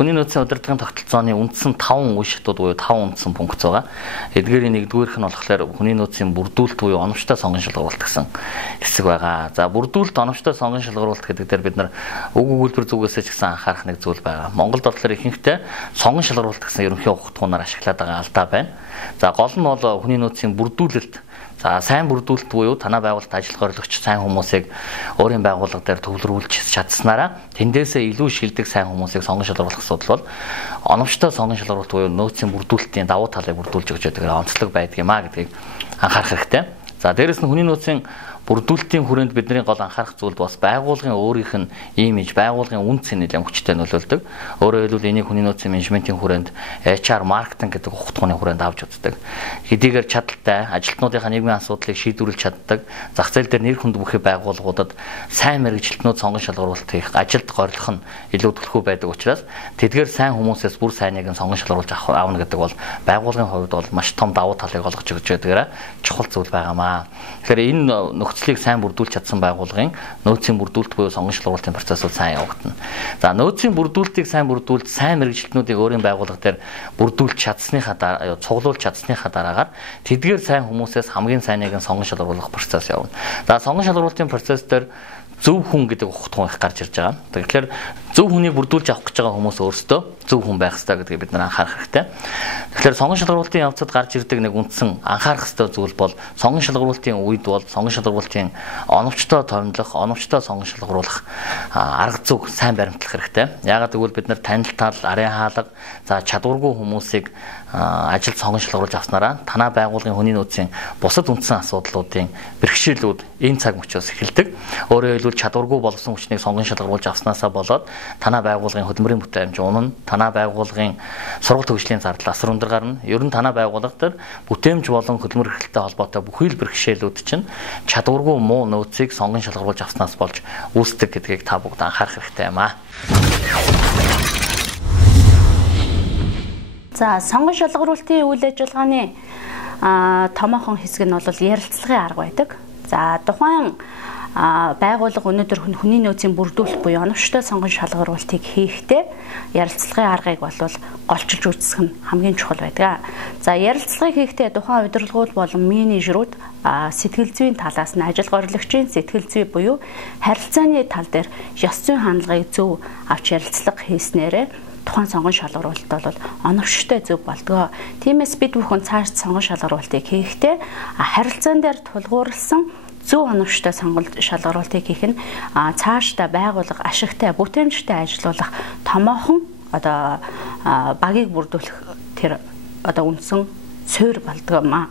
хүний нөөцийн удирдлагын тогтолцооны үндсэн 5 үе шатууд буюу 5 үндсэн пункт байгаа. Эдгээрийн нэгдүгээрх нь болохоор хүний нөөцийн бүрдүүлэлт буюу оновчтой сонгон шалгаруулалт гэсэн хэсэг байгаа. За бүрдүүлэлт оновчтой сонгон шалгаруулалт гэдэг дээр бид нар үг өгүүлбэр зүгээсээ ч гэсэн анхаарах нэг зүйл байгаа. Монголд болохоор ихэнхдээ сонгон шалгаруулалт гэсэн ерөнхий ухтгуунаар ашиглаад байгаа алдаа байна. За гол нь бол хүний нөөцийн бүрдүүлэлт. За сайн бүрдүүлэлт буюу танай байгууллагт ажиллах зорилгоч сайн хүмүүсийг өөрийн байгууллага дээр төвлөрүүлж чадсанараа тэндээсээ илүү шилдэг сайн хүмүүсийг сонгон шалгаруулах асуудал бол оновчтой сонгон шалгаруулалт буюу нөөцийн бүрдүүлэлтийн давуу талыг бүрдүүлж өгч байгаа онцлог байдгиймаа гэдгийг анхаарах хэрэгтэй. За дээрэс нь хүний нөөцийн бүрдүүлэлтийн хүрээнд бидний гол анхаарах зүйл бас байгууллагын өөрийнх нь имиж, байгууллагын үн цэн нэлээд хүчтэй нөлөөлдөг. Өөрөөр хэлбэл энийг хүний нөөцийн менежментийн хүрээнд HR маркетинг гэдэг ухтгууны хүрээнд авч үздэг. Хэдийгээр чадaltaй ажилтнуудынхаа нийгмийн асуудлыг шийдвэрлэж чаддаг, зах зээл дээр нэр хүнд бүхий байгууллагуудад сайн мэргэжилтнүүд сонгон шалгаруулалт хийх ажилд горилох нь илүү төлхөө байдаг учраас тэдгээр сайн хүмүүсээс бүр сайныг нь сонгон шалгаруулж авна гэдэг бол байгууллагын хувьд бол маш том давуу талыг олгож өгч байдгаараа чухал зүйл байгаамаа. Тэгэхээр энэ нөхцөлийг сайн бүрдүүлж чадсан байгууллагын нөөцийн бүрдүүлэлт буюу сонгон шалгаруулалтын процесс бол сайн явагдана. За нөөцийн бүрдүүлэлтийг сайн бүрдүүлж, сайн мэргэжилтнүүдийг өөрийн байгууллага дээр бүрдүүлж чадсныхаа дараа, цуглуулж чадсныхаа дараагаар тэдгээр сайн хүмүүсээс хамгийн сайныг нь сонгон шалгаруулах процесс явна. За сонгон шалгаруулалтын процесс дээр зөв хүн гэдэг ухтгуун их гарч ирж байгаа. Тэгэхээр зөв хүнийг бүрдүүлж авах гэж байгаа хүмүүс өөрсдөө зөв хүн байх хэрэгтэй гэдгийг бид нар анхаарах хэрэгтэй. Тэгэхээр сонгон шалгаруулалтын явцад гарч ирдэг нэг үндсэн анхаарах ёстой зүйл бол сонгон шалгаруулалтын үед бол сонгон шалгаруулалтын оновчтой томилох, оновчтой сонгон шалгаруулах арга зүйг сайн баримтлах хэрэгтэй. Яагаад гэвэл бид нар танил тал, арын хаалга, за чадваргүй хүмүүсийг ажилд сонгон шалгаруулж авснараа танай байгууллагын хүний нөөцийн бусад үндсэн асуудлуудын бэрхшээлүүд энэ цаг мөчөөс эхэлдэг. Өөрөөр хэлбэл чадваргүй болсон хүчнийг сонгон шалгаруулж авснаасаа болоод танай байгууллагын хөдөлмөрийн бүтээмж унана, танай байгууллагын сургалт хөгжлийн зардал асар өндөр гарна. Ер нь танай байгууллага дээр бүтээмж болон хөдөлмөр эрхлэлтэй холбоотой бүхий л бэрхшээлүүд чинь чадваргүй муу нөөцийг сонгон шалгаруулж авснаас болж үүсдэг гэдгийг та бүгд анхаарах хэрэгтэй юм аа. За сонгон шалгаруулалтын үйл ажиллагааны томоохон хэсэг нь бол ярилцлагын арга байдаг. За тухайн байгууллага өнөөдөр хүний нөөцийн бүрдүүлэлт буюу оновчтой сонгон шалгаруулалтыг хийхдээ ярилцлагын аргыг бол голчилж үзэх нь хамгийн чухал байдаг. За ярилцлагыг хийхдээ тухайн удирдлагууд болон менежерүүд сэтгэл зүйн талаас нь ажил горилагчийн сэтгэл зүй буюу харилцааны тал дээр ёс зүйн хандлагыг зөв авч ярилцлага хийснээрээ тухайн сонгон шалгаруулалт бол оновчтой зөв болдгоо. Тиймээс бид бүхэн цааш сонгон шалгаруулалтыг хийхдээ харилцаан дээр тулгуурласан зөв оновчтой сонгон шалгаруулалтыг хийх нь цаашдаа байгууллага ашигтай, бүтээмжтэй ажиллах томоохон багийг бүрдүүлэх тэр үндсэн суурь болдгоо маа.